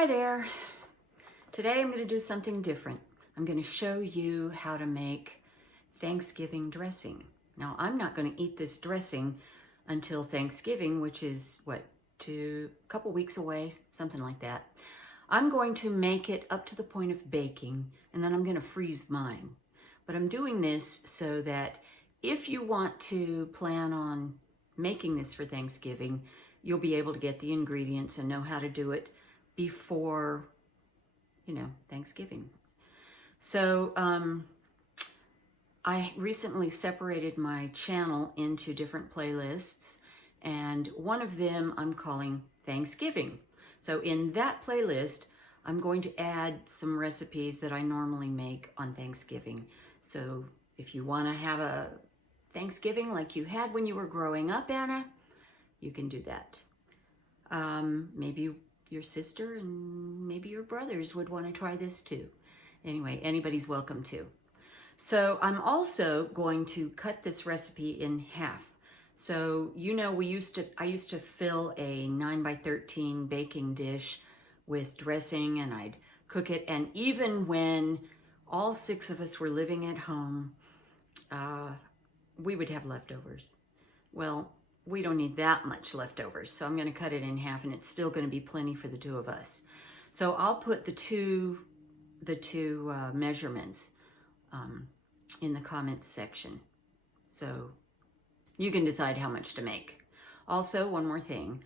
Hi there. Today I'm going to do something different. I'm going to show you how to make Thanksgiving dressing. Now, I'm not going to eat this dressing until Thanksgiving, which is a couple weeks away, something like that. I'm going to make it up to the point of baking, and then I'm going to freeze mine. But I'm doing this so that if you want to plan on making this for Thanksgiving, you'll be able to get the ingredients and know how to do it before, Thanksgiving. So I recently separated my channel into different playlists, and one of them I'm calling Thanksgiving. So in that playlist, I'm going to add some recipes that I normally make on Thanksgiving. So if you want to have a Thanksgiving like you had when you were growing up, Anna, you can do that. Maybe your sister and maybe your brothers would want to try this too. Anyway, anybody's welcome to. So I'm also going to cut this recipe in half. So, I used to fill a 9x13 baking dish with dressing, and I'd cook it. And even when all 6 of us were living at home, we would have leftovers. Well, we don't need that much leftovers, so I'm going to cut it in half, and it's still going to be plenty for the 2 of us. So I'll put the two measurements in the comments section, so you can decide how much to make. Also, one more thing,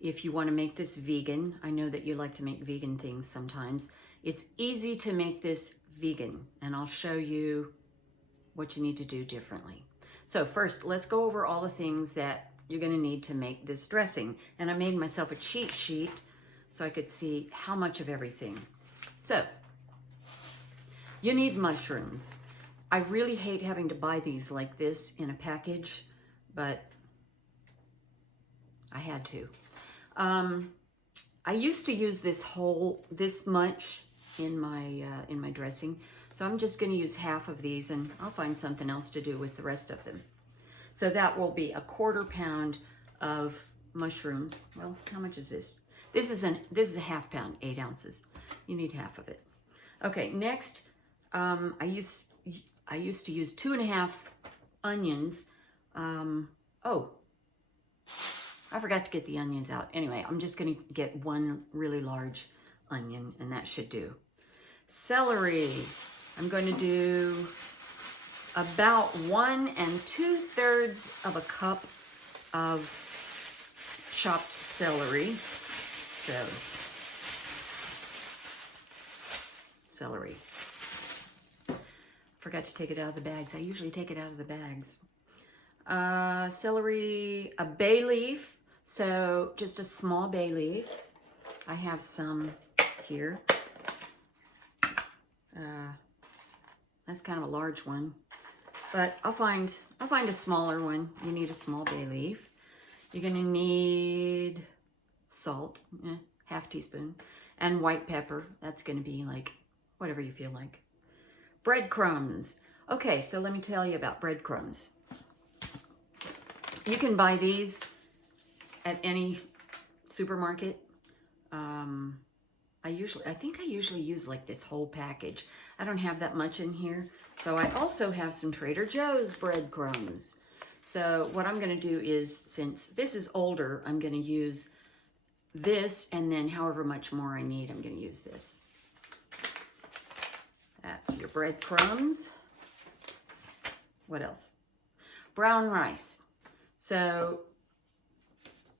if you want to make this vegan, I know that you like to make vegan things sometimes. It's easy to make this vegan, and I'll show you what you need to do differently. So first, let's go over all the things that you're going to need to make this dressing. And I made myself a cheat sheet so I could see how much of everything. So, you need mushrooms. I really hate having to buy these like this in a package, but I had to. I used to use this much in my dressing. So I'm just going to use half of these, and I'll find something else to do with the rest of them. So that will be a 1/4 pound of mushrooms. Well, how much is this? This is a half pound, 8 ounces. You need half of it. Okay, next, I used to use 2½ onions. Oh, I forgot to get the onions out. Anyway, I'm just going to get 1 really large onion, and that should do. Celery. I'm going to do about 1 2/3 cup of chopped celery. So, celery. Forgot to take it out of the bags. I usually take it out of the bags. Celery, a bay leaf. So just a small bay leaf. I have some here. That's kind of a large one, but I'll find a smaller one. You need a small bay leaf. You're gonna need salt, 1/2 teaspoon, and white pepper. That's gonna be like whatever you feel like. Breadcrumbs. Okay, so let me tell you about breadcrumbs. You can buy these at any supermarket. I think I usually use like this whole package. I don't have that much in here. So I also have some Trader Joe's breadcrumbs. So what I'm going to do is, since this is older, I'm going to use this, and then however much more I need, I'm going to use this. That's your breadcrumbs. What else? Brown rice. So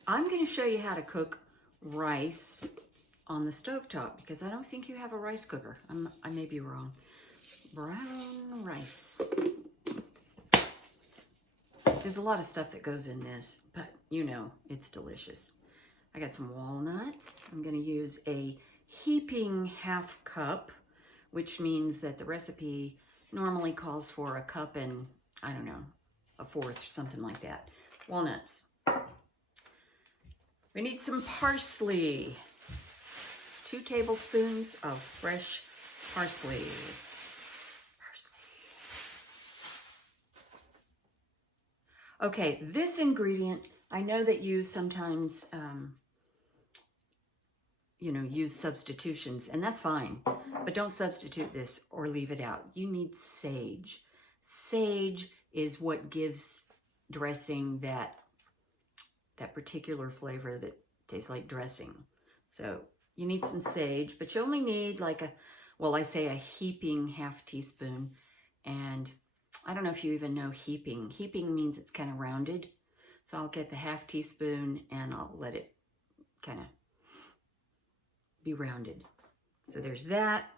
I'm going to show you how to cook rice on the stovetop, because I don't think you have a rice cooker. I may be wrong. Brown rice. There's a lot of stuff that goes in this, but it's delicious. I got some walnuts. I'm going to use a heaping 1/2 cup, which means that the recipe normally calls for 1 cup and, I don't know, 1/4 or something like that. Walnuts. We need some parsley. 2 tablespoons of fresh parsley. Okay, this ingredient, I know that you sometimes you know, use substitutions, and that's fine. But don't substitute this or leave it out. You need sage. Sage is what gives dressing that particular flavor that tastes like dressing. So you need some sage, but you only need like I say a heaping half teaspoon. And I don't know if you even know heaping. Heaping means it's kind of rounded. So I'll get the half teaspoon and I'll let it kind of be rounded. So there's that.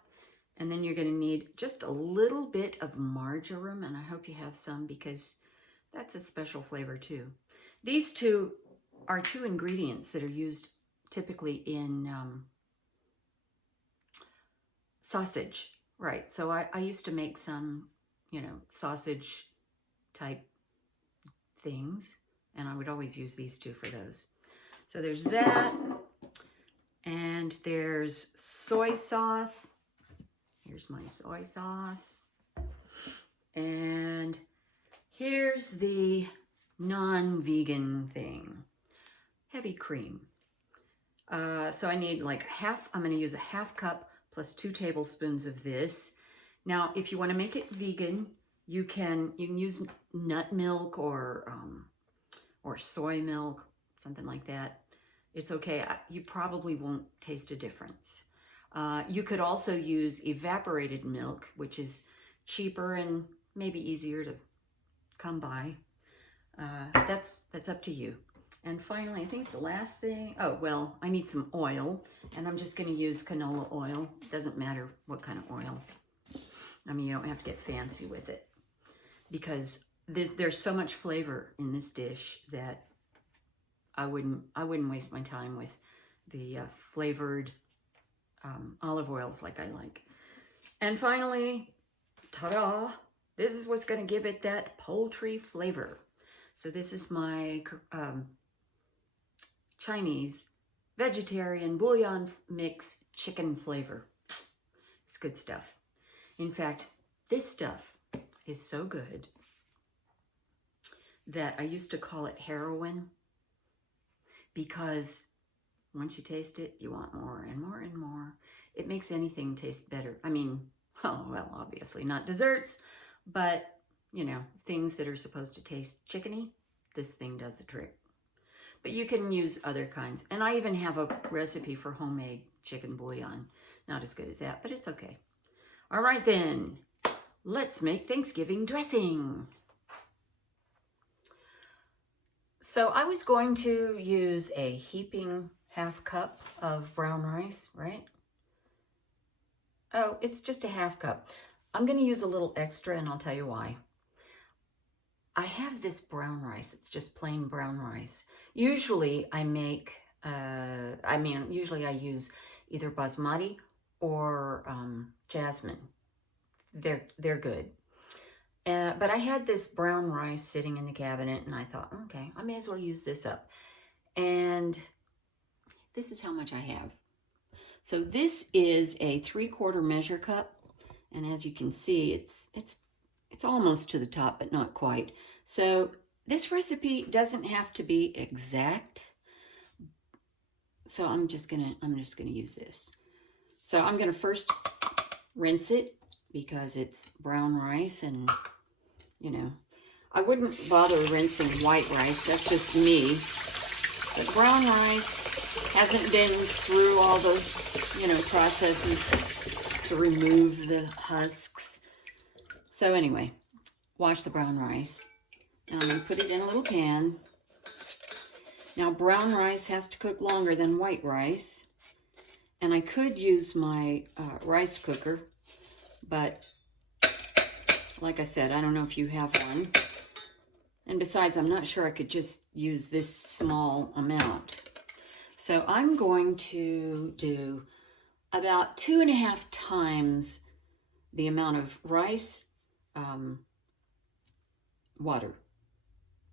And then you're going to need just a little bit of marjoram, and I hope you have some because that's a special flavor too. These two are two ingredients that are used typically in sausage, right? So I used to make some, you know, sausage type things, and I would always use these two for those. So there's that, and there's soy sauce. Here's my soy sauce. And here's the non-vegan thing, heavy cream. So I need like I'm going to use a half cup plus 2 tablespoons of this. Now, if you want to make it vegan, you can use nut milk or soy milk, something like that. It's okay. You probably won't taste a difference. You could also use evaporated milk, which is cheaper and maybe easier to come by. That's up to you. And finally, I think it's the last thing. Oh, well, I need some oil, and I'm just going to use canola oil. It doesn't matter what kind of oil. I mean, you don't have to get fancy with it because there's so much flavor in this dish that I wouldn't waste my time with the flavored olive oils like I like. And finally, ta-da! This is what's going to give it that poultry flavor. So this is my Chinese vegetarian bouillon mix chicken flavor. It's good stuff. In fact, this stuff is so good that I used to call it heroin, because once you taste it, you want more and more and more. It makes anything taste better. I mean, oh, well, obviously not desserts, but, you know, things that are supposed to taste chickeny, this thing does the trick. But you can use other kinds. And I even have a recipe for homemade chicken bouillon. Not as good as that, but it's okay. All right, then, let's make Thanksgiving dressing. So I was going to use a heaping half cup of brown rice, right? Oh, it's just a half cup. I'm going to use a little extra, and I'll tell you why. I have this brown rice. It's just plain brown rice. Usually I make, usually I use either basmati or jasmine. They're good. But I had this brown rice sitting in the cabinet, and I thought, okay, I may as well use this up. And this is how much I have. So this is a 3/4 measure cup, and as you can see, it's almost to the top, but not quite. So this recipe doesn't have to be exact. So I'm just gonna use this. So I'm gonna first rinse it because it's brown rice, and you know, I wouldn't bother rinsing white rice. That's just me. But brown rice hasn't been through all those, you know, processes to remove the husks. So anyway, wash the brown rice. Now I'm going to put it in a little pan. Now brown rice has to cook longer than white rice. And I could use my rice cooker, but like I said, I don't know if you have one. And besides, I'm not sure I could just use this small amount. So I'm going to do about 2.5 times the amount of rice, water.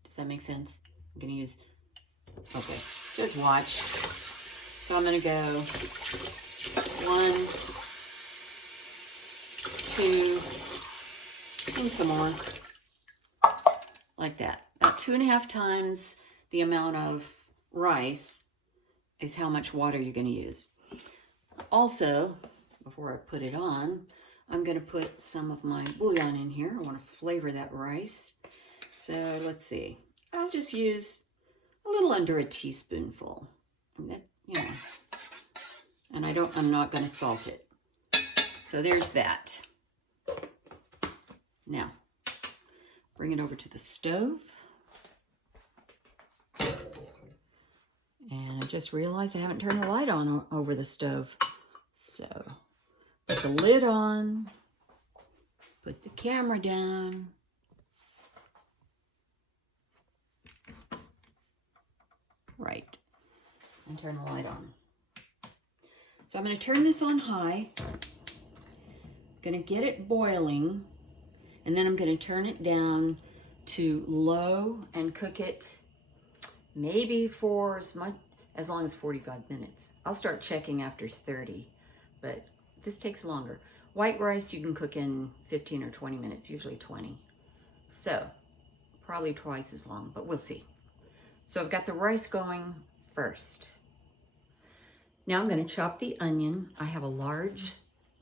Does that make sense? I'm going to use, okay, just watch. So I'm going to go 1, 2, and some more, like that. About 2.5 times the amount of rice is how much water you're going to use. Also, before I put it on, I'm going to put some of my bouillon in here. I want to flavor that rice. So let's see. I'll just use a little under a teaspoonful. And that, you know, and I'm not going to salt it. So there's that. Now, bring it over to the stove. And I just realized I haven't turned the light on over the stove. So, put the lid on, put the camera down. Right, and turn the light on. So I'm going to turn this on high. I'm going to get it boiling, and then I'm going to turn it down to low and cook it maybe for as long as 45 minutes. I'll start checking after 30, but this takes longer. White rice you can cook in 15 or 20 minutes, usually 20. So probably twice as long, but we'll see. So I've got the rice going first. Now I'm going to chop the onion. I have a large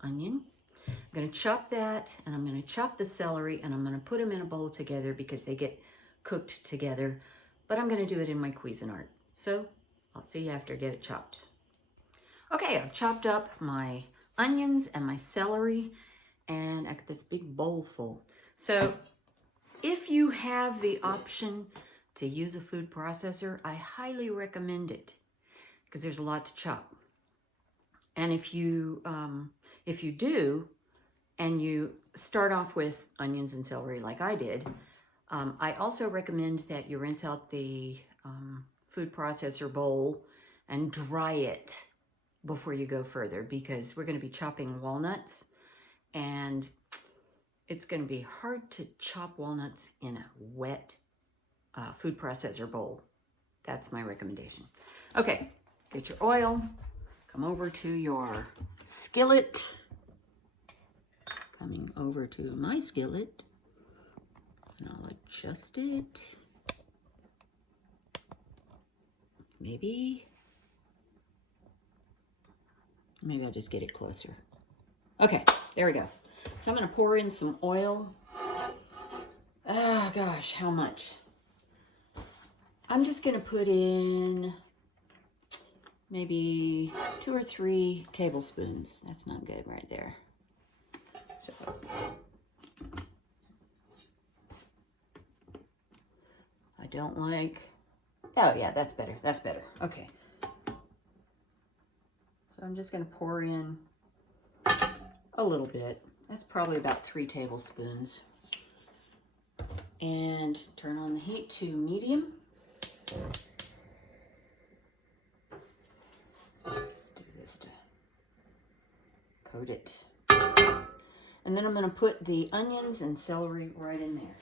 onion. I'm going to chop that, and I'm going to chop the celery, and I'm going to put them in a bowl together because they get cooked together. But I'm going to do it in my Cuisinart. So I'll see you after I get it chopped. Okay, I've chopped up my onions and my celery, and I got this big bowl full. So if you have the option to use a food processor, I highly recommend it because there's a lot to chop. And if you do, and you start off with onions and celery like I did, I also recommend that you rinse out the food processor bowl and dry it before you go further, because we're going to be chopping walnuts, and it's going to be hard to chop walnuts in a wet food processor bowl. That's my recommendation. Okay, get your oil, come over to your skillet, coming over to my skillet, and I'll adjust it. Maybe I'll just get it closer. Okay, there we go. So I'm going to pour in some oil. Oh gosh, how much? I'm just going to put in maybe 2 or 3 tablespoons. That's not good right there. So I don't like, oh yeah, that's better. That's better. Okay. So I'm just going to pour in a little bit. That's probably about 3 tablespoons. And turn on the heat to medium. Just do this to coat it. And then I'm going to put the onions and celery right in there.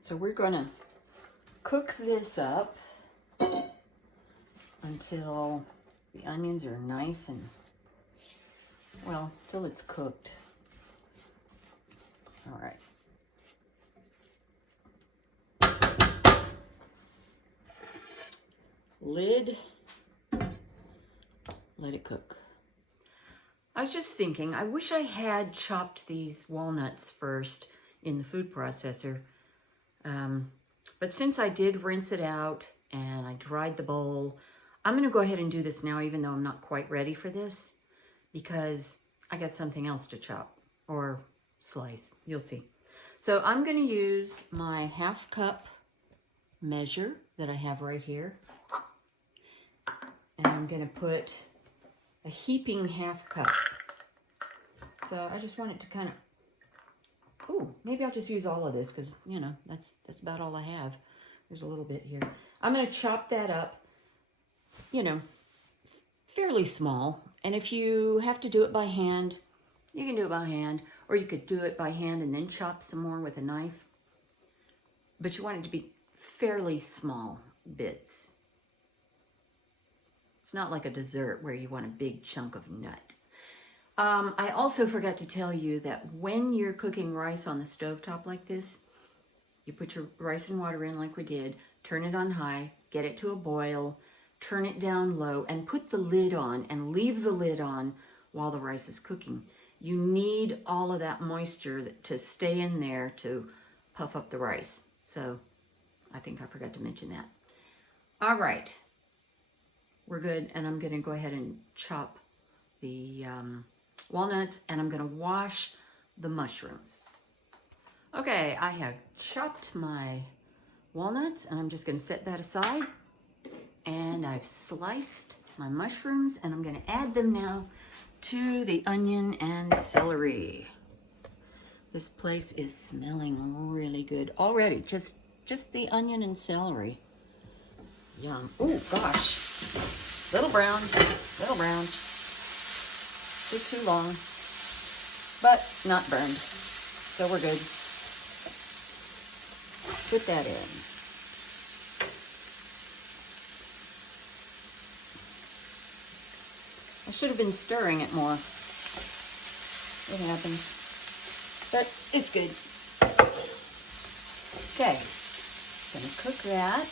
So we're going to cook this up until the onions are nice and, well, till it's cooked. All right. Lid, let it cook. I was just thinking, I wish I had chopped these walnuts first in the food processor. But since I did rinse it out and I dried the bowl, I'm going to go ahead and do this now, even though I'm not quite ready for this, because I got something else to chop or slice. You'll see. So I'm going to use my 1/2 cup measure that I have right here. And I'm going to put a heaping 1/2 cup. So I just want it to kind of, oh, maybe I'll just use all of this because, you know, that's about all I have. There's a little bit here. I'm going to chop that up, you know, fairly small. And if you have to do it by hand, you can do it by hand. Or you could do it by hand and then chop some more with a knife. But you want it to be fairly small bits. not like a dessert where you want a big chunk of nut. I also forgot to tell you that when you're cooking rice on the stovetop like this, you put your rice and water in like we did, turn it on high, get it to a boil, turn it down low, and put the lid on and leave the lid on while the rice is cooking. You need all of that moisture to stay in there to puff up the rice. So I think I forgot to mention that. All right, we're good, and I'm gonna go ahead and chop the walnuts, and I'm gonna wash the mushrooms. Okay, I have chopped my walnuts, and I'm just gonna set that aside. And I've sliced my mushrooms, and I'm gonna add them now to the onion and celery. This place is smelling really good already, just the onion and celery. Yum. Oh gosh, little brown. Took too long, but not burned, so we're good. Put that in. I should have been stirring it more. It happens, but it's good. Okay, gonna cook that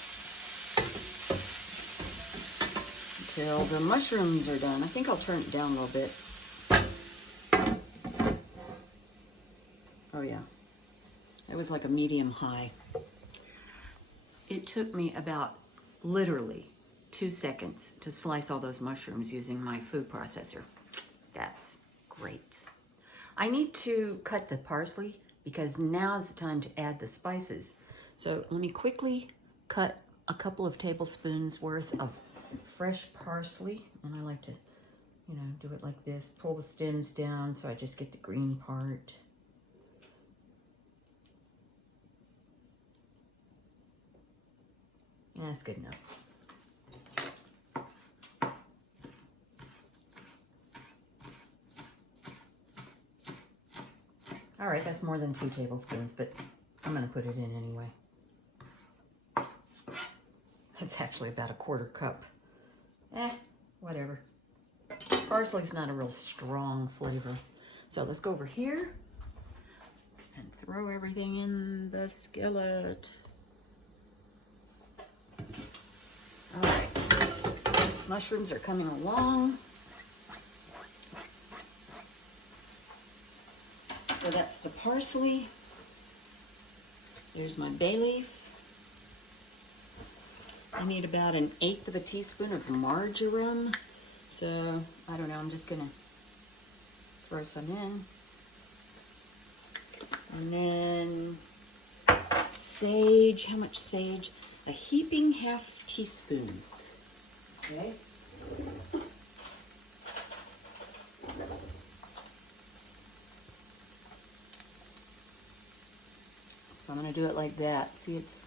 until the mushrooms are done. I think I'll turn it down a little bit. Oh yeah, it was like a medium high. It took me about literally 2 seconds to slice all those mushrooms using my food processor. That's great. I need to cut the parsley because now is the time to add the spices. So let me quickly cut a couple of tablespoons worth of fresh parsley. And I like to, do it like this. Pull the stems down so I just get the green part. That's good enough. All right, that's more than 2 tablespoons, but I'm gonna put it in anyway. It's actually about a 1/4 cup. Whatever. Parsley's not a real strong flavor. So let's go over here and throw everything in the skillet. All right, mushrooms are coming along. So that's the parsley. There's my bay leaf. I need about 1/8 of a teaspoon of marjoram. So, I don't know, I'm just gonna throw some in. And then sage, how much sage? A heaping 1/2 teaspoon. Okay. So I'm going to do it like that. See, it's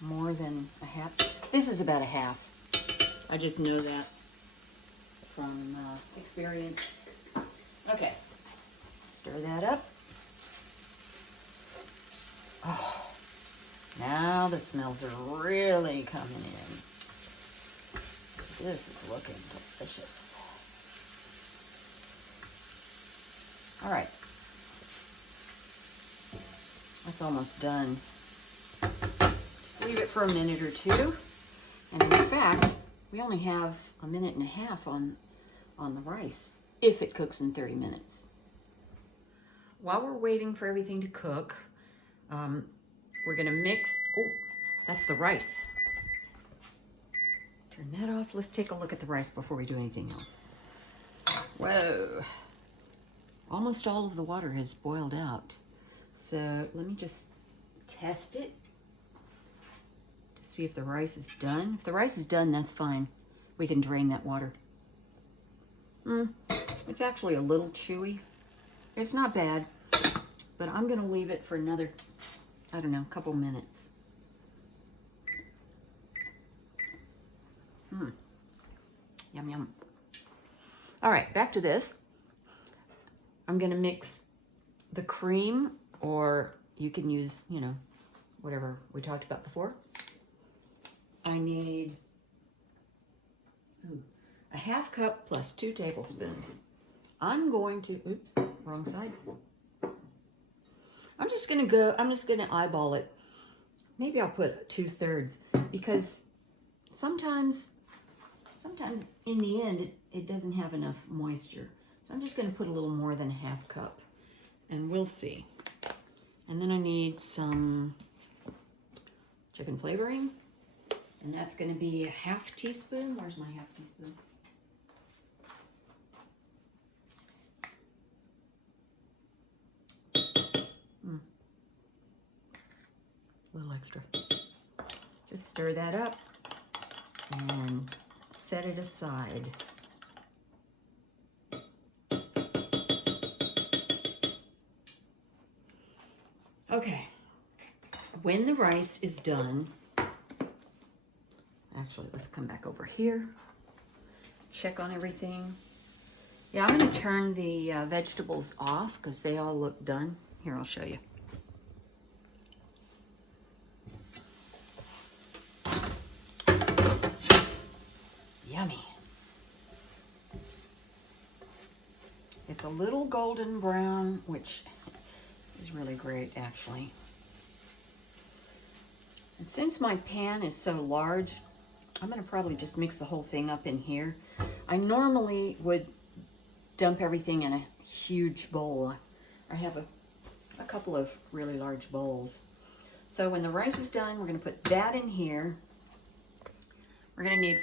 more than a 1/2. This is about a 1/2. I just know that from experience. Okay, stir that up. Oh, now the smells are really coming in. This is looking delicious. All right. That's almost done. Just leave it for a minute or two. And in fact, we only have 1.5 minutes on the rice, if it cooks in 30 minutes. While we're waiting for everything to cook, we're gonna mix, oh, that's the rice. Turn that off. Let's take a look at the rice before we do anything else. Whoa. Almost all of the water has boiled out. So let me just test it to see if the rice is done. If the rice is done, that's fine. We can drain that water. It's actually a little chewy. It's not bad, but I'm gonna leave it for another, I don't know, couple minutes. Yum, yum. All right, back to this. I'm gonna mix the cream, or you can use, whatever we talked about before. I need a half cup plus 2 tablespoons. I'm going to, oops, wrong side. I'm just gonna eyeball it. Maybe I'll put 2/3 because sometimes in the end it doesn't have enough moisture. So I'm just gonna put a little more than a half cup and we'll see. And then I need some chicken flavoring, and that's gonna be a half teaspoon. Where's my half teaspoon? A little extra. Just stir that up and set it aside. Okay, when the rice is done, actually let's come back over here, check on everything. Yeah, I'm going to turn the vegetables off because they all look done. Here, I'll show you. Yummy. It's a little golden brown, which is really great actually. And since my pan is so large, I'm going to probably just mix the whole thing up in here. I normally would dump everything in a huge bowl. I have a couple of really large bowls. So when the rice is done, we're going to put that in here. We're going to need,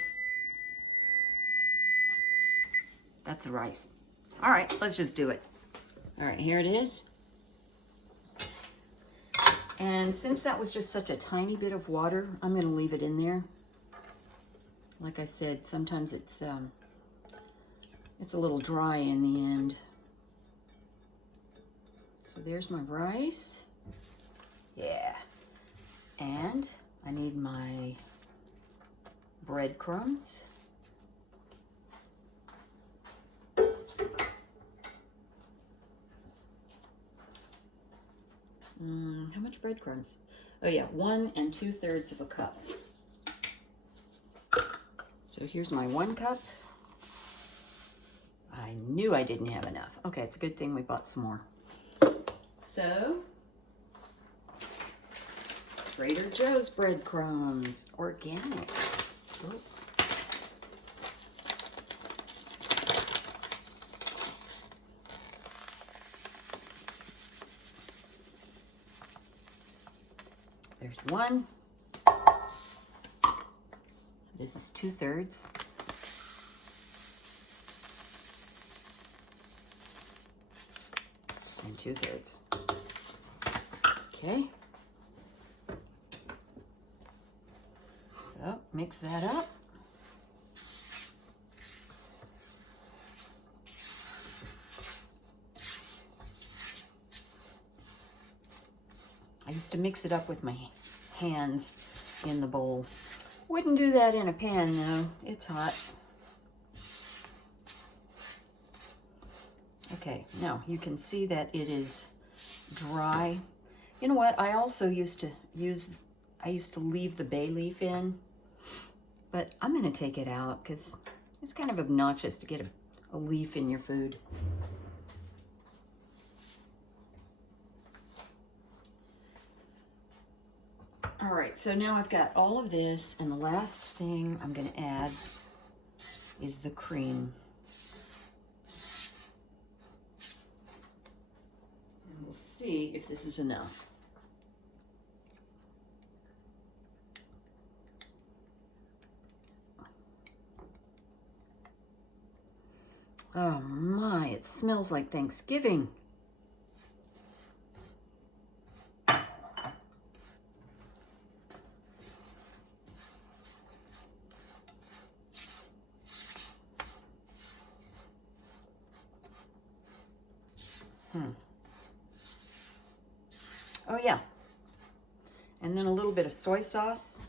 that's the rice. All right, let's just do it. All right, here it is. And since that was just such a tiny bit of water, I'm going to leave it in there. Like I said, sometimes it's a little dry in the end. So there's my rice. Yeah. And I need my breadcrumbs. How much breadcrumbs? Oh yeah, 1 2/3 of a cup. So here's my 1 cup. I knew I didn't have enough. Okay, it's a good thing we bought some more. So, Trader Joe's breadcrumbs, organic. Oh. There's 1. This is 2/3. And 2/3. Okay. So mix that up. I used to mix it up with my hands in the bowl. Wouldn't do that in a pan though, it's hot. Okay, now you can see that it is dry. You know what, I also used to leave the bay leaf in, but I'm gonna take it out because it's kind of obnoxious to get a leaf in your food. All right, so now I've got all of this, and the last thing I'm going to add is the cream. And we'll see if this is enough. Oh my, it smells like Thanksgiving. Oh yeah, and then a little bit of soy sauce.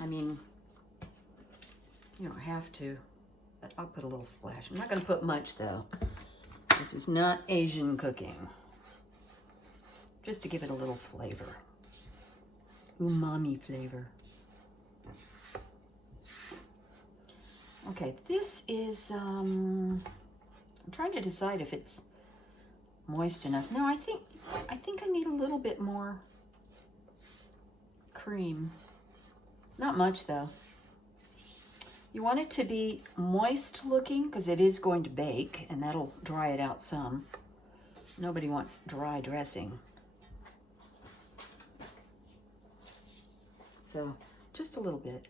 I mean, you don't have to, but I'll put a little splash. I'm not going to put much though. This is not Asian cooking. Just to give it a little flavor. Umami flavor. Okay, this is, I'm trying to decide if it's moist enough. No, I think I need a little bit more cream. Not much though. You want it to be moist looking because it is going to bake and that'll dry it out some. Nobody wants dry dressing. So just a little bit.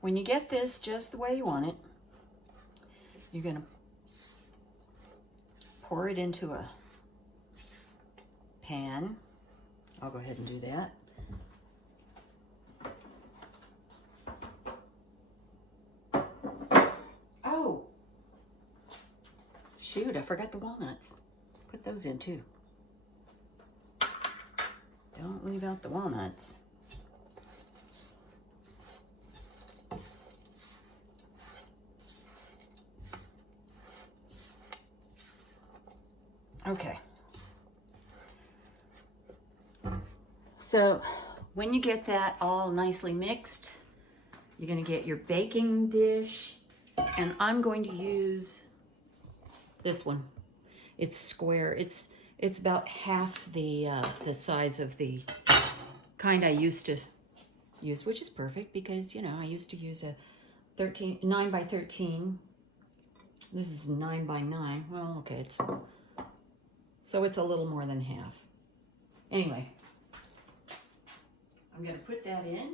When you get this just the way you want it, you're going to pour it into a pan. I'll go ahead and do that. Oh, shoot, I forgot the walnuts. Put those in too. Don't leave out the walnuts. Okay. So when you get that all nicely mixed, you're going to get your baking dish, and I'm going to use this one. It's square. It's about half the size of the kind I used to use, which is perfect because, you know, I used to use a 9 by 13. This is 9 by 9. Well, okay, so it's a little more than half. Anyway, I'm going to put that in.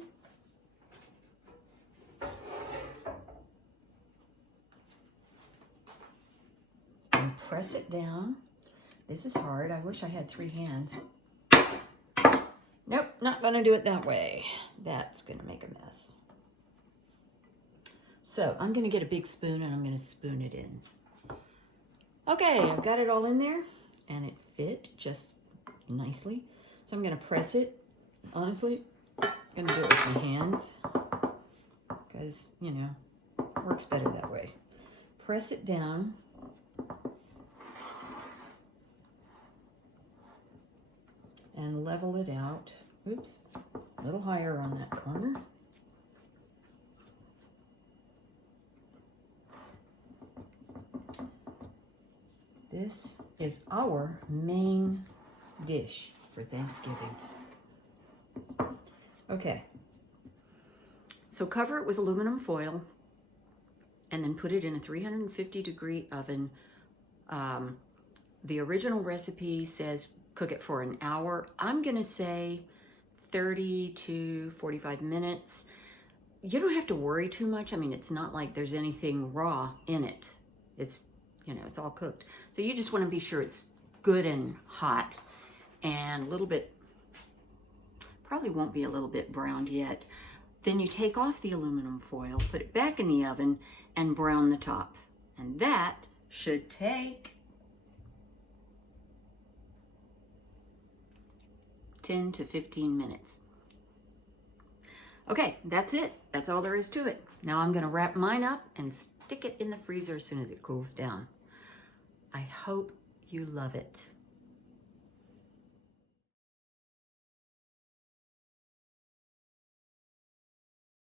And press it down. This is hard. I wish I had 3 hands. Nope, not going to do it that way. That's going to make a mess. So I'm going to get a big spoon and I'm going to spoon it in. Okay, I've got it all in there. And it fit just nicely. So I'm going to press it. Honestly, I'm going to do it with my hands because, you know, it works better that way. Press it down. And level it out. Oops, a little higher on that corner. This is our main dish for Thanksgiving. Okay, so cover it with aluminum foil and then put it in a 350-degree oven. The original recipe says cook it for an hour. I'm gonna say 30 to 45 minutes. You don't have to worry too much. I mean, it's not like there's anything raw in it. It's, you know, it's all cooked. So you just want to be sure it's good and hot and a little bit, probably won't be a little bit browned yet. Then you take off the aluminum foil, put it back in the oven and brown the top. And that should take 10 to 15 minutes. Okay, that's it. That's all there is to it. Now I'm going to wrap mine up and stick it in the freezer as soon as it cools down. I hope you love it.